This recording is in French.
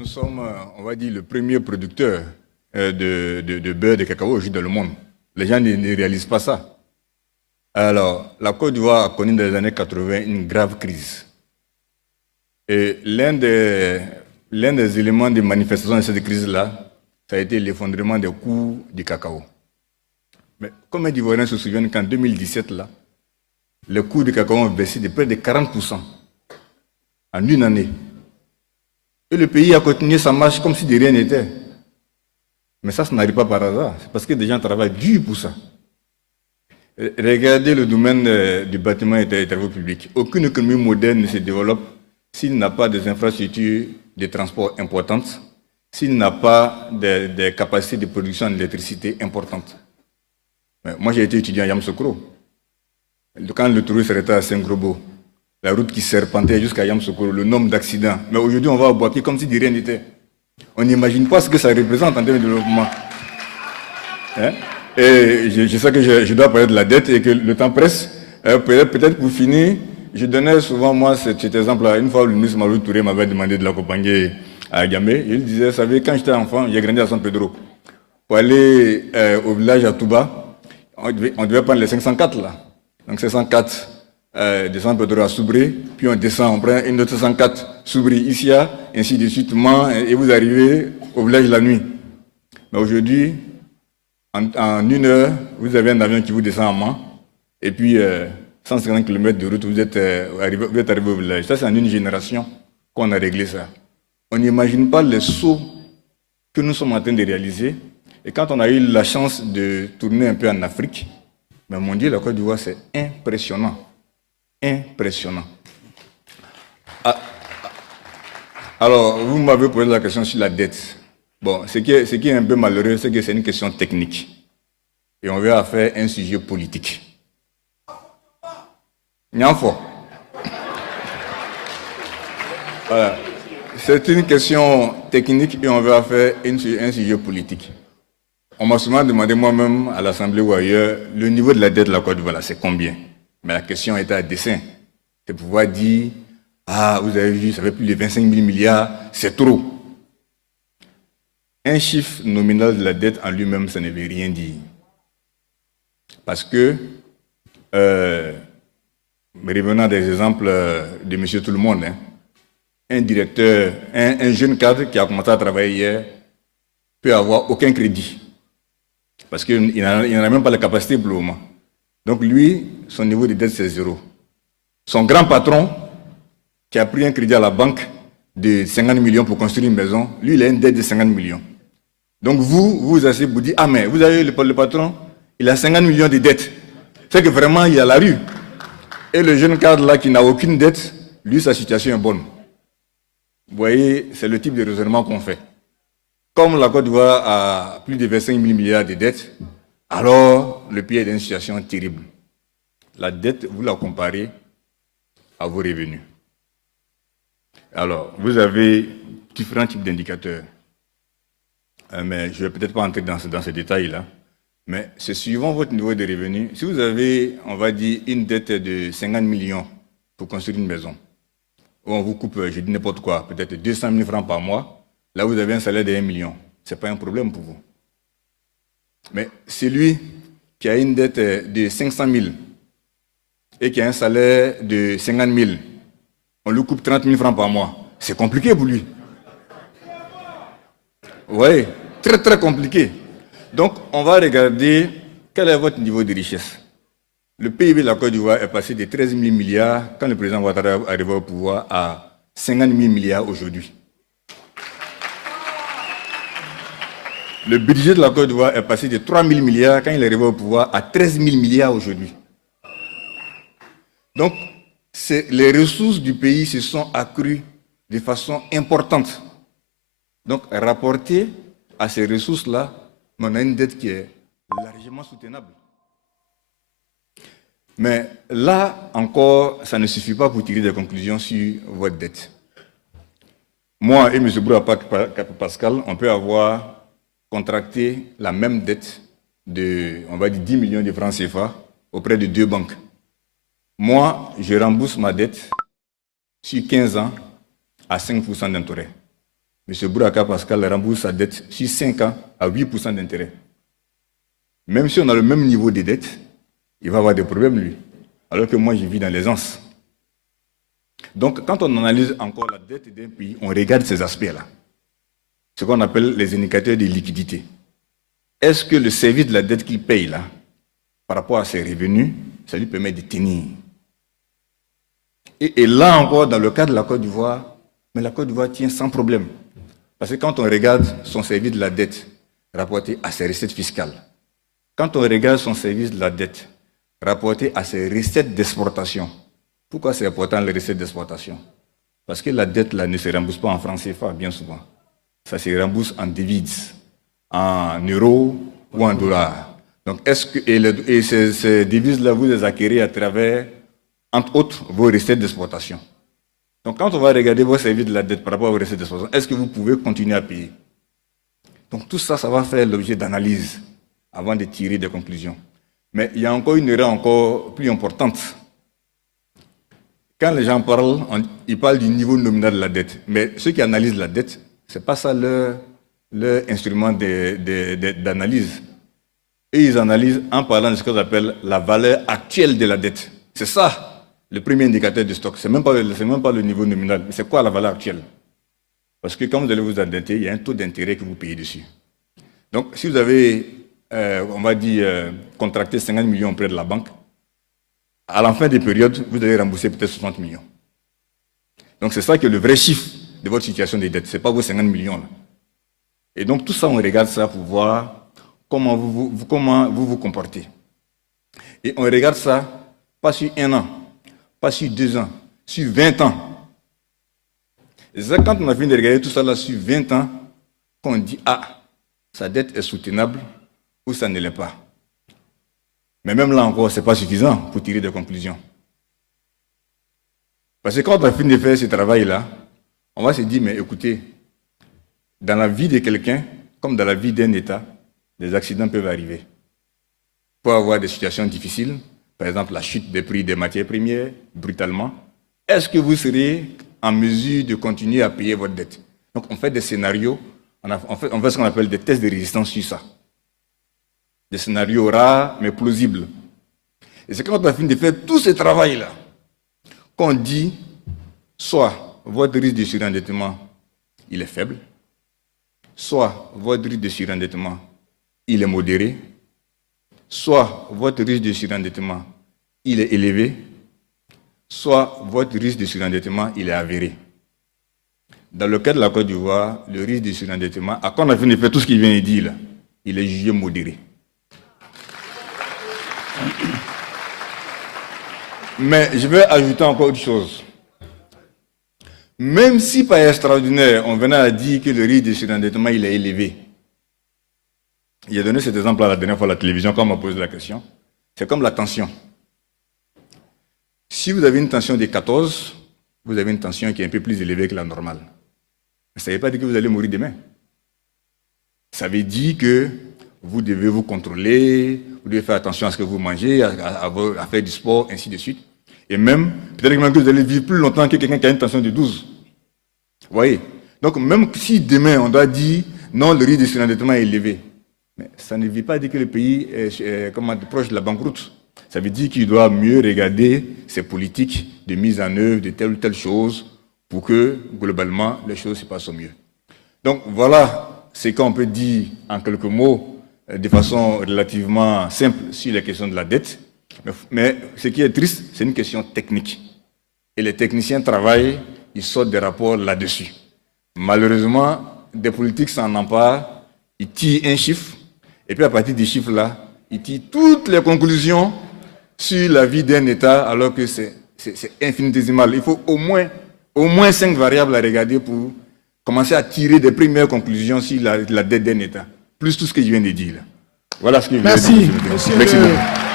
Nous sommes, on va dire, le premier producteur de beurre de cacao aujourd'hui dans le monde. Les gens ne réalisent pas ça. Alors, la Côte d'Ivoire a connu dans les années 80 une grave crise. Et l'un des éléments de manifestation de cette crise-là, ça a été l'effondrement des coûts du cacao. Mais comme les Ivoiriens se souviennent qu'en 2017, là, les coûts du cacao ont baissé de près de 40% en une année. Et le pays a continué sa marche comme si de rien n'était. Mais ça n'arrive pas par hasard. C'est parce que des gens travaillent dur pour ça. Regardez le domaine du bâtiment et des travaux publics. Aucune économie moderne ne se développe s'il n'a pas des infrastructures de transport importantes, s'il n'a pas des capacités de production d'électricité importantes. Mais moi, j'ai été étudiant à Yamoussoukro. Quand le touriste s'arrêtait à Saint-Grobo, la route qui serpentait jusqu'à Yamoussoukro, le nombre d'accidents. Mais aujourd'hui, on va à Boaké comme si de rien n'était. On n'imagine pas ce que ça représente en termes de développement. Hein? Et je sais que je dois parler de la dette et que le temps presse. Peut-être pour finir, je donnais souvent moi cet exemple-là. Une fois, le ministre Malou Touré m'avait demandé de l'accompagner à Agamé. Il disait, vous savez, quand j'étais enfant, j'ai grandi à San Pedro. Pour aller au village à Touba, on devait prendre les 504 là. Donc 504 de San Pedro à Soubré, puis on descend, on prend une autre 504 Soubré, Issia, ainsi de suite, Man, et vous arrivez au village la nuit. Mais aujourd'hui, en une heure, vous avez un avion qui vous descend en Man, et puis 150 km de route, vous êtes arrivé au village. Ça, c'est en une génération qu'on a réglé ça. On n'imagine pas les sauts que nous sommes en train de réaliser. Et quand on a eu la chance de tourner un peu en Afrique, mais mon Dieu, la Côte d'Ivoire, c'est impressionnant. Impressionnant. Alors, vous m'avez posé la question sur la dette. Bon, ce qui est un peu malheureux, c'est que c'est une question technique. Et on va faire un sujet politique. Nianfo. Voilà. C'est une question technique et on va faire un sujet politique. On m'a souvent demandé moi-même à l'Assemblée ou ailleurs, le niveau de la dette de la Côte d'Ivoire, c'est combien? Mais la question était à dessein. C'est pouvoir dire, ah, vous avez vu, ça fait plus de 25 000 milliards, c'est trop. Un chiffre nominal de la dette en lui-même, ça ne veut rien dire. Parce que, revenant des exemples de M. Tout-le-Monde, hein, un directeur, un jeune cadre qui a commencé à travailler hier, peut avoir aucun crédit. Parce qu'il n'en a même pas la capacité pour le moment. Donc lui, son niveau de dette, c'est 0. Son grand patron, qui a pris un crédit à la banque de 50 millions pour construire une maison, lui, il a une dette de 50 millions. Donc vous asseyez, vous dites, ah mais vous avez le patron, il a 50 millions de dettes. C'est que vraiment, il y a la rue. Et le jeune cadre là, qui n'a aucune dette, lui, sa situation est bonne. Vous voyez, c'est le type de raisonnement qu'on fait. Comme la Côte d'Ivoire a plus de 25 000 milliards de dettes, alors le pays est dans une situation terrible. La dette, vous la comparez à vos revenus. Alors, vous avez différents types d'indicateurs. Mais je ne vais peut-être pas entrer dans ces détails-là. Mais c'est suivant votre niveau de revenus. Si vous avez, on va dire, une dette de 50 millions pour construire une maison, où on vous coupe, je dis n'importe quoi, peut-être 200 000 francs par mois, là, vous avez un salaire de 1 million. Ce n'est pas un problème pour vous. Mais celui qui a une dette de 500 000 et qui a un salaire de 50 000, on lui coupe 30 000 francs par mois. C'est compliqué pour lui. Vous voyez, très très compliqué. Donc, on va regarder quel est votre niveau de richesse. Le PIB de la Côte d'Ivoire est passé de 13 000 milliards quand le président Ouattara est arrivé au pouvoir à 50 000 milliards aujourd'hui. Le budget de la Côte d'Ivoire est passé de 3 000 milliards quand il est arrivé au pouvoir à 13 000 milliards aujourd'hui. Donc, les ressources du pays se sont accrues de façon importante. Donc, rapporté à ces ressources-là, on a une dette qui est largement soutenable. Mais là encore, ça ne suffit pas pour tirer des conclusions sur votre dette. Moi et M. Broua Pascal, on peut avoir contracté la même dette de, on va dire, 10 millions de francs CFA auprès de 2 banques. Moi, je rembourse ma dette sur 15 ans à 5% d'intérêt. M. Bouraka Pascal rembourse sa dette sur 5 ans à 8% d'intérêt. Même si on a le même niveau de dette, il va avoir des problèmes, lui. Alors que moi, je vis dans l'aisance. Donc, quand on analyse encore la dette d'un pays, on regarde ces aspects-là. Ce qu'on appelle les indicateurs de liquidité. Est-ce que le service de la dette qu'il paye là, par rapport à ses revenus, ça lui permet de tenir? Et là encore, dans le cas de la Côte d'Ivoire, mais la Côte d'Ivoire tient sans problème. Parce que quand on regarde son service de la dette rapporté à ses recettes fiscales, quand on regarde son service de la dette rapporté à ses recettes d'exportation, pourquoi c'est important les recettes d'exportation? Parce que la dette là, ne se rembourse pas en francs CFA, bien souvent. Ça se rembourse en devises, en euros ou en dollars. Donc, est-ce que et ces devises-là, vous les acquérez à travers, entre autres, vos recettes d'exportation. Donc, quand on va regarder vos services de la dette par rapport à vos recettes d'exportation, est-ce que vous pouvez continuer à payer? Donc, tout ça, ça va faire l'objet d'analyse avant de tirer des conclusions. Mais il y a encore une erreur encore plus importante. Quand les gens parlent, ils parlent du niveau nominal de la dette. Mais ceux qui analysent la dette, ce n'est pas ça leur instrument d'analyse. Et ils analysent en parlant de ce qu'on appelle la valeur actuelle de la dette. C'est ça, le premier indicateur de stock. Ce n'est même pas le niveau nominal. Mais c'est quoi la valeur actuelle? Parce que quand vous allez vous endetter, il y a un taux d'intérêt que vous payez dessus. Donc, si vous avez, on va dire, contracté 50 millions auprès de la banque, à la fin des périodes, vous allez rembourser peut-être 60 millions. Donc, c'est ça qui est le vrai chiffre de votre situation de dette. Ce n'est pas vos 50 millions. Là. Et donc, tout ça, on regarde ça pour voir comment vous vous comportez. Et on regarde ça, pas sur 1 an, pas sur 2 ans, sur 20 ans. Et c'est quand on a fini de regarder tout ça là sur 20 ans, qu'on dit, ah, sa dette est soutenable ou ça ne l'est pas. Mais même là encore, ce n'est pas suffisant pour tirer des conclusions. Parce que quand on a fini de faire ce travail-là, on va se dire, mais écoutez, dans la vie de quelqu'un, comme dans la vie d'un État, des accidents peuvent arriver. Il peut y avoir des situations difficiles, par exemple la chute des prix des matières premières, brutalement. Est-ce que vous serez en mesure de continuer à payer votre dette? Donc on fait des scénarios, on fait ce qu'on appelle des tests de résistance sur ça. Des scénarios rares mais plausibles. Et c'est quand on a fini de faire tout ce travail-là qu'on dit, soit votre risque de surendettement, il est faible, soit votre risque de surendettement, il est modéré, soit votre risque de surendettement, il est élevé, soit votre risque de surendettement, il est avéré. Dans le cas de la Côte d'Ivoire, le risque de surendettement, à quand on a fini de faire tout ce qu'il vient de dire, là, il est jugé modéré. Mais je vais ajouter encore autre chose. Même si par extraordinaire, on venait à dire que le risque de surendettement, il est élevé. J'ai donné cet exemple la dernière fois à la télévision quand on m'a posé la question. C'est comme la tension. Si vous avez une tension de 14, vous avez une tension qui est un peu plus élevée que la normale. Ça ne veut pas dire que vous allez mourir demain. Ça veut dire que vous devez vous contrôler, vous devez faire attention à ce que vous mangez, à faire du sport, ainsi de suite. Et même, peut-être que vous allez vivre plus longtemps que quelqu'un qui a une tension de 12. Vous voyez? Donc, même si demain, on doit dire, non, le risque de surendettement est élevé, mais ça ne veut pas dire que le pays est proche de la banqueroute. Ça veut dire qu'il doit mieux regarder ses politiques de mise en œuvre de telle ou telle chose pour que, globalement, les choses se passent au mieux. Donc, voilà ce qu'on peut dire en quelques mots, de façon relativement simple, sur la question de la dette. Mais ce qui est triste, c'est une question technique. Et les techniciens travaillent, ils sortent des rapports là-dessus. Malheureusement, des politiques s'en emparent, ils tirent un chiffre, et puis à partir des chiffres-là, ils tirent toutes les conclusions sur la vie d'un État, alors que c'est infinitésimal. Il faut au moins 5 variables à regarder pour commencer à tirer des premières conclusions sur la dette d'un État, plus tout ce que je viens de dire. Là. Voilà ce que je viens de dire. Merci, monsieur.